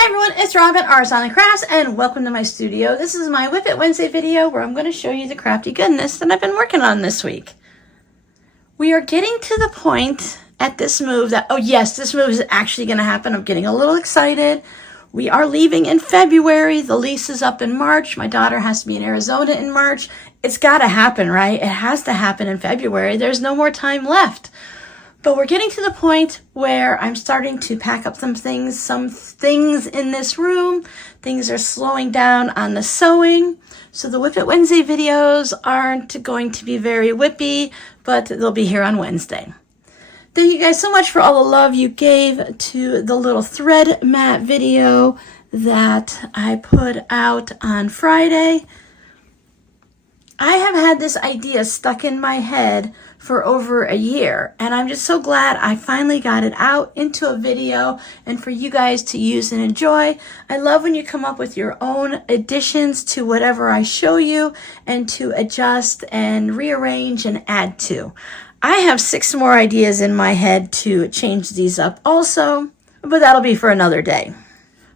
Hi everyone, it's Robin, Arts on the Crafts, and welcome to my studio. This is my Whip It Wednesday video where I'm going to show you the crafty goodness that I've been working on this week. We are getting to the point at this move that, oh yes, this move is actually going to happen. I'm getting a little excited. We are leaving in February. The lease is up in March. My daughter has to be in Arizona in March. It's got to happen, right? It has to happen in February. There's no more time left. But we're getting to the point where I'm starting to pack up some things in this room. Things are slowing down on the sewing. So the Whip It Wednesday videos aren't going to be very whippy, but they'll be here on Wednesday. Thank you guys so much for all the love you gave to the little thread mat video that I put out on Friday. I have had this idea stuck in my head for over a year, and I'm just so glad I finally got it out into a video and for you guys to use and enjoy. I love when you come up with your own additions to whatever I show you and to adjust and rearrange and add to. I have 6 more ideas in my head to change these up also, but that'll be for another day.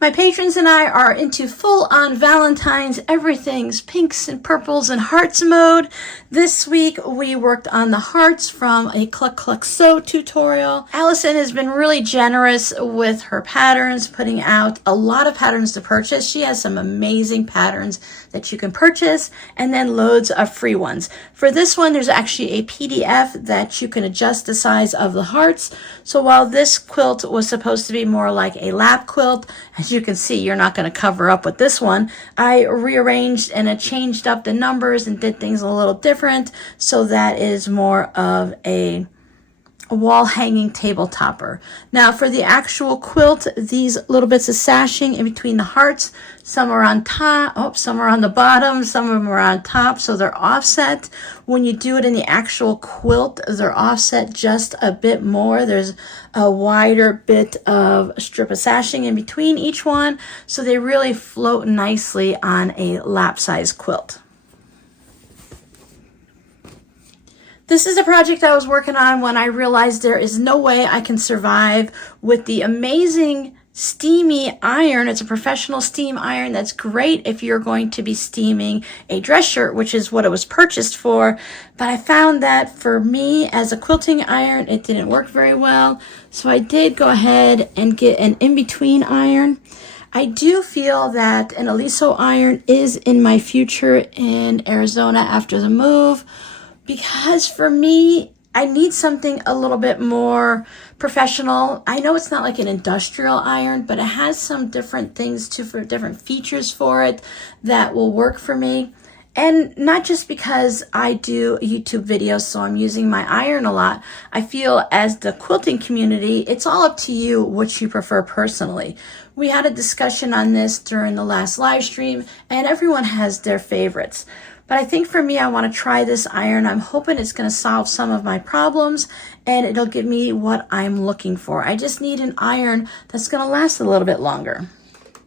My patrons and I are into full-on Valentine's, everything's pinks and purples and hearts mode. This week we worked on the hearts from a Cluck Cluck Sew tutorial. Allison has been really generous with her patterns, putting out a lot of patterns to purchase. She has some amazing patterns that you can purchase and then loads of free ones. For this one, there's actually a PDF that you can adjust the size of the hearts. So while this quilt was supposed to be more like a lap quilt, as you can see, you're not going to cover up with this one. I rearranged and I changed up the numbers and did things a little different, so that is more of a wall hanging table topper. Now for the actual quilt, these little bits of sashing in between the hearts, some are on top, some are on the bottom, some of them are on top, so they're offset. When you do it in the actual quilt, they're offset just a bit more. There's a wider bit of strip of sashing in between each one, so they really float nicely on a lap size quilt. This is a project I was working on when I realized there is no way I can survive with the amazing steamy iron. It's a professional steam iron that's great if you're going to be steaming a dress shirt, which is what it was purchased for. But I found that for me as a quilting iron, it didn't work very well. So I did go ahead and get an in-between iron. I do feel that an Aliso iron is in my future in Arizona after the move, because for me, I need something a little bit more professional. I know it's not like an industrial iron, but it has some different things for different features for it that will work for me. And not just because I do YouTube videos, so I'm using my iron a lot. I feel as the quilting community, it's all up to you what you prefer personally. We had a discussion on this during the last live stream, and everyone has their favorites. But I think for me, I want to try this iron. I'm hoping it's going to solve some of my problems and it'll give me what I'm looking for. I just need an iron that's going to last a little bit longer.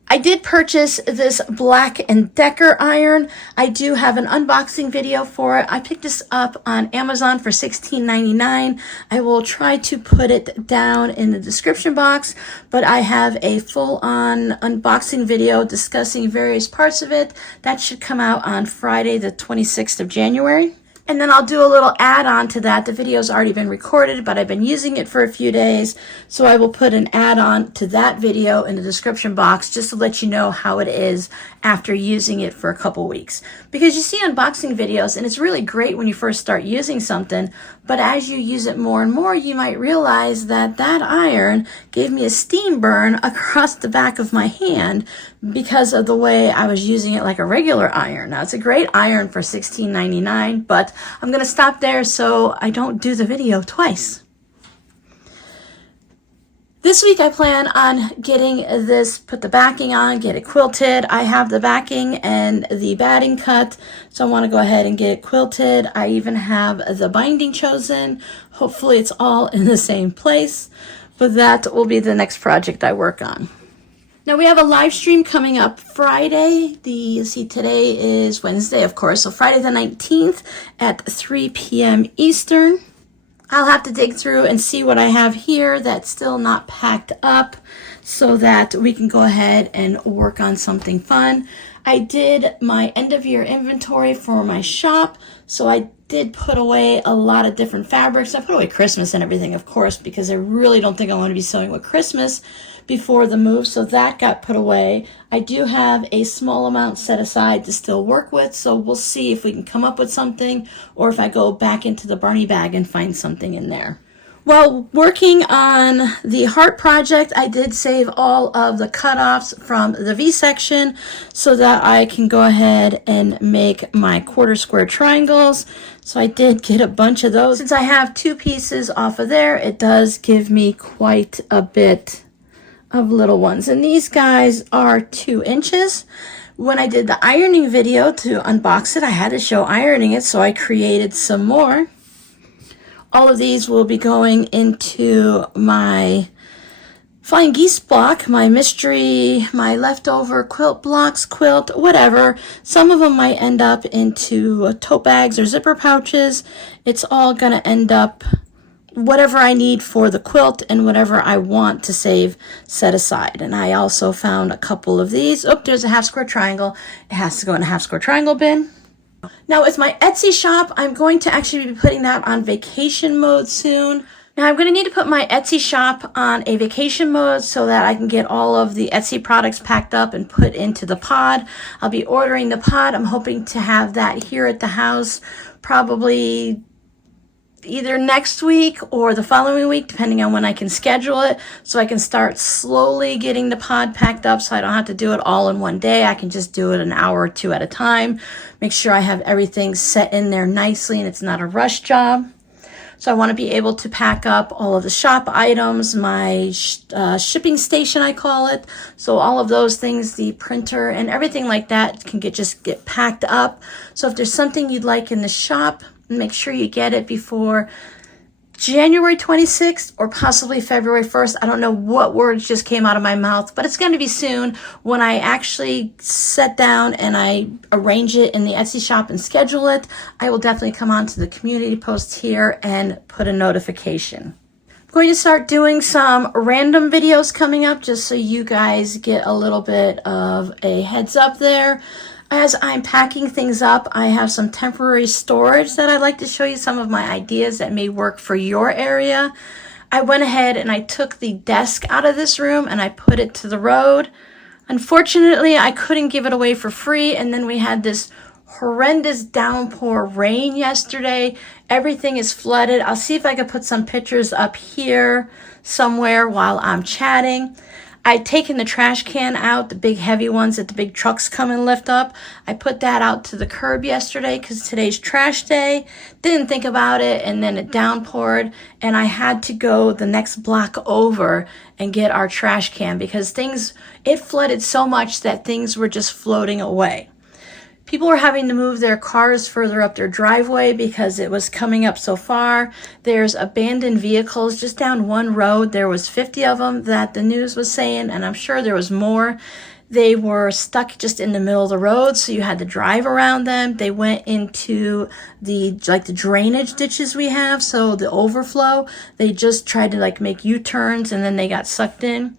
I did purchase this Black & Decker iron. I do have an unboxing video for it. I picked this up on Amazon for $16.99. I will try to put it down in the description box, but I have a full-on unboxing video discussing various parts of it. That should come out on Friday, the 26th of January. And then I'll do a little add-on to that. The video's already been recorded, but I've been using it for a few days. So I will put an add-on to that video in the description box just to let you know how it is after using it for a couple weeks. Because you see unboxing videos, and it's really great when you first start using something, but as you use it more and more, you might realize that that iron gave me a steam burn across the back of my hand because of the way I was using it like a regular iron. Now, it's a great iron for $16.99, but I'm going to stop there so I don't do the video twice. This week I plan on getting this, put the backing on, get it quilted. I have the backing and the batting cut, so I want to go ahead and get it quilted. I even have the binding chosen. Hopefully it's all in the same place, but that will be the next project I work on. Now we have a live stream coming up Friday. Today is Wednesday, of course, so Friday the 19th at 3 p.m. Eastern. I'll have to dig through and see what I have here that's still not packed up. so that we can go ahead and work on something fun. I did my end of year inventory for my shop, so I did put away a lot of different fabrics. I put away Christmas and everything, of course, because I really don't think I want to be sewing with Christmas before the move, so that got put away. I do have a small amount set aside to still work with, so we'll see if we can come up with something or if I go back into the Barney bag and find something in there. While working on the heart project, I did save all of the cutoffs from the V section so that I can go ahead and make my quarter square triangles. So I did get a bunch of those. Since I have 2 pieces off of there, it does give me quite a bit of little ones. And these guys are 2 inches. When I did the ironing video to unbox it, I had to show ironing it, so I created some more. All of these will be going into my flying geese block, my mystery, my leftover quilt blocks, quilt, whatever. Some of them might end up into tote bags or zipper pouches. It's all going to end up whatever I need for the quilt and whatever I want to save set aside. And I also found a couple of these. Oh, there's a half square triangle. It has to go in a half square triangle bin. Now with my Etsy shop, I'm going to actually be putting that on vacation mode soon. Now I'm going to need to put my Etsy shop on a vacation mode so that I can get all of the Etsy products packed up and put into the pod. I'll be ordering the pod. I'm hoping to have that here at the house probably either next week or the following week, depending on when I can schedule it, so I can start slowly getting the pod packed up so I don't have to do it all in one day. I can just do it an hour or 2 at a time. Make sure I have everything set in there nicely and it's not a rush job. So I want to be able to pack up all of the shop items, my shipping station, I call it. So all of those things, the printer and everything like that can just get packed up. So if there's something you'd like in the shop, make sure you get it before January 26th or possibly February 1st. I don't know what words just came out of my mouth, but it's going to be soon. When I actually sit down and I arrange it in the Etsy shop and schedule it, I will definitely come onto the community post here and put a notification. I'm going to start doing some random videos coming up just so you guys get a little bit of a heads up there. As I'm packing things up, I have some temporary storage that I'd like to show you some of my ideas that may work for your area. I went ahead and I took the desk out of this room and I put it to the road. Unfortunately, I couldn't give it away for free, and then we had this horrendous downpour rain yesterday. Everything is flooded. I'll see if I can put some pictures up here somewhere while I'm chatting. I'd taken the trash can out, the big heavy ones that the big trucks come and lift up. I put that out to the curb yesterday because today's trash day. Didn't think about it, and then it downpoured, and I had to go the next block over and get our trash can because it flooded so much that things were just floating away. People were having to move their cars further up their driveway because it was coming up so far. There's abandoned vehicles just down one road. There was 50 of them that the news was saying, and I'm sure there was more. They were stuck just in the middle of the road, so you had to drive around them. They went into the drainage ditches we have, so the overflow. They just tried to make U-turns, and then they got sucked in.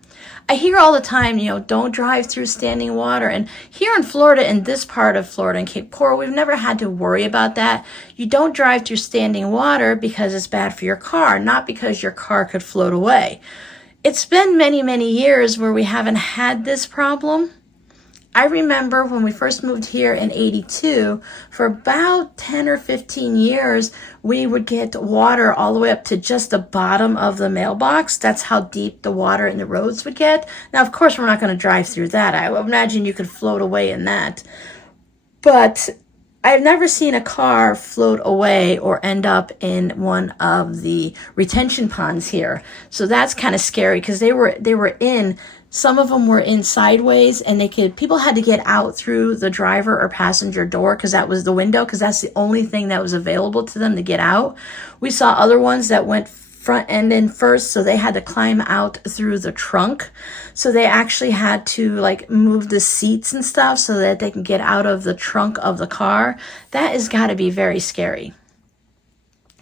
I hear all the time, don't drive through standing water. And here in Florida, in this part of Florida, in Cape Coral, we've never had to worry about that. You don't drive through standing water because it's bad for your car, not because your car could float away. It's been many, many years where we haven't had this problem. I remember when we first moved here in '82, for about 10 or 15 years, we would get water all the way up to just the bottom of the mailbox. That's how deep the water in the roads would get. Now, of course, we're not going to drive through that. I would imagine you could float away in that. But I've never seen a car float away or end up in one of the retention ponds here. So that's kind of scary because they were in. Some of them were in sideways, and people had to get out through the driver or passenger door because that was the window, because that's the only thing that was available to them to get out. We saw other ones that went front end in first, so they had to climb out through the trunk. So they actually had to move the seats and stuff so that they can get out of the trunk of the car. That has got to be very scary.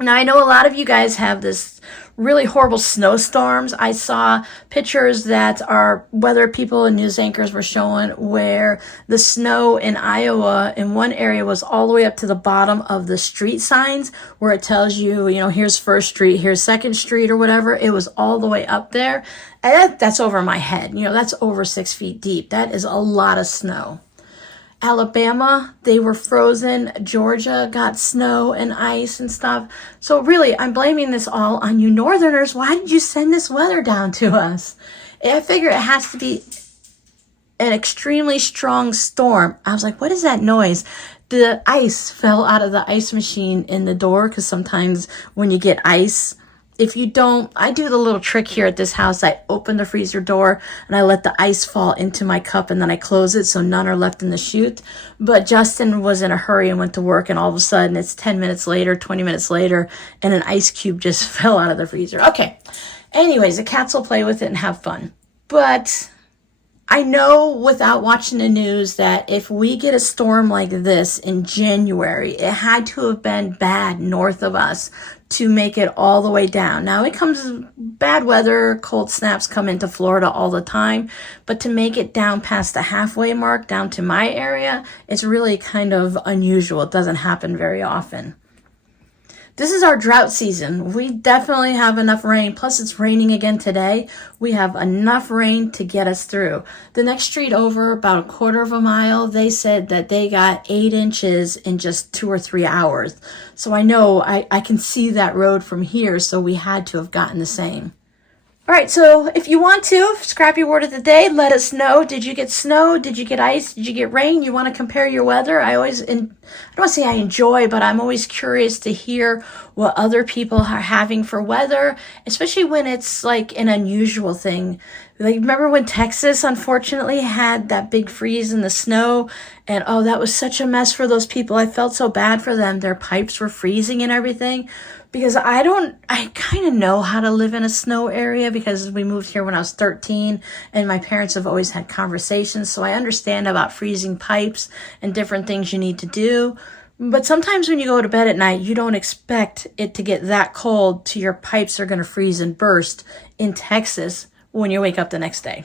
Now, I know a lot of you guys have this really horrible snowstorms. I saw pictures that our weather people and news anchors were showing where the snow in Iowa in one area was all the way up to the bottom of the street signs where it tells you, you know, here's First Street, here's Second Street or whatever. It was all the way up there. And that's over my head. You know, that's over 6 feet deep. That is a lot of snow. Alabama, they were frozen. Georgia got snow and ice and stuff. So really, I'm blaming this all on you northerners. Why did you send this weather down to us? I figure it has to be an extremely strong storm. I was like, what is that noise? The ice fell out of the ice machine in the door, because sometimes when you get ice, if you don't, I do the little trick here at this house. I open the freezer door and I let the ice fall into my cup and then I close it so none are left in the chute. But Justin was in a hurry and went to work, and all of a sudden it's 10 minutes later, 20 minutes later, and an ice cube just fell out of the freezer. Okay. Anyways, the cats will play with it and have fun. But I know without watching the news that if we get a storm like this in January, it had to have been bad north of us to make it all the way down. Now it comes, bad weather, cold snaps come into Florida all the time, but to make it down past the halfway mark down to my area, it's really kind of unusual. It doesn't happen very often. This is our drought season. We definitely have enough rain. Plus, it's raining again today. We have enough rain to get us through. The next street over, about a quarter of a mile, they said that they got 8 inches in just 2 or 3 hours. So I know I can see that road from here, so we had to have gotten the same. All right, so if you want to, scrappy word of the day, let us know. Did you get snow? Did you get ice? Did you get rain? You want to compare your weather? I don't want to say I enjoy, but I'm always curious to hear what other people are having for weather, especially when it's like an unusual thing. Like, remember when Texas unfortunately had that big freeze in the snow? And oh, that was such a mess for those people. I felt so bad for them. Their pipes were freezing and everything. Because I kind of know how to live in a snow area because we moved here when I was 13 and my parents have always had conversations. So I understand about freezing pipes and different things you need to do. But sometimes when you go to bed at night, you don't expect it to get that cold to your pipes are going to freeze and burst in Texas when you wake up the next day.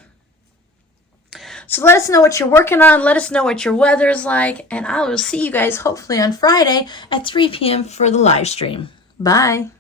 So let us know what you're working on. Let us know what your weather is like. And I will see you guys hopefully on Friday at 3 p.m. for the live stream. Bye.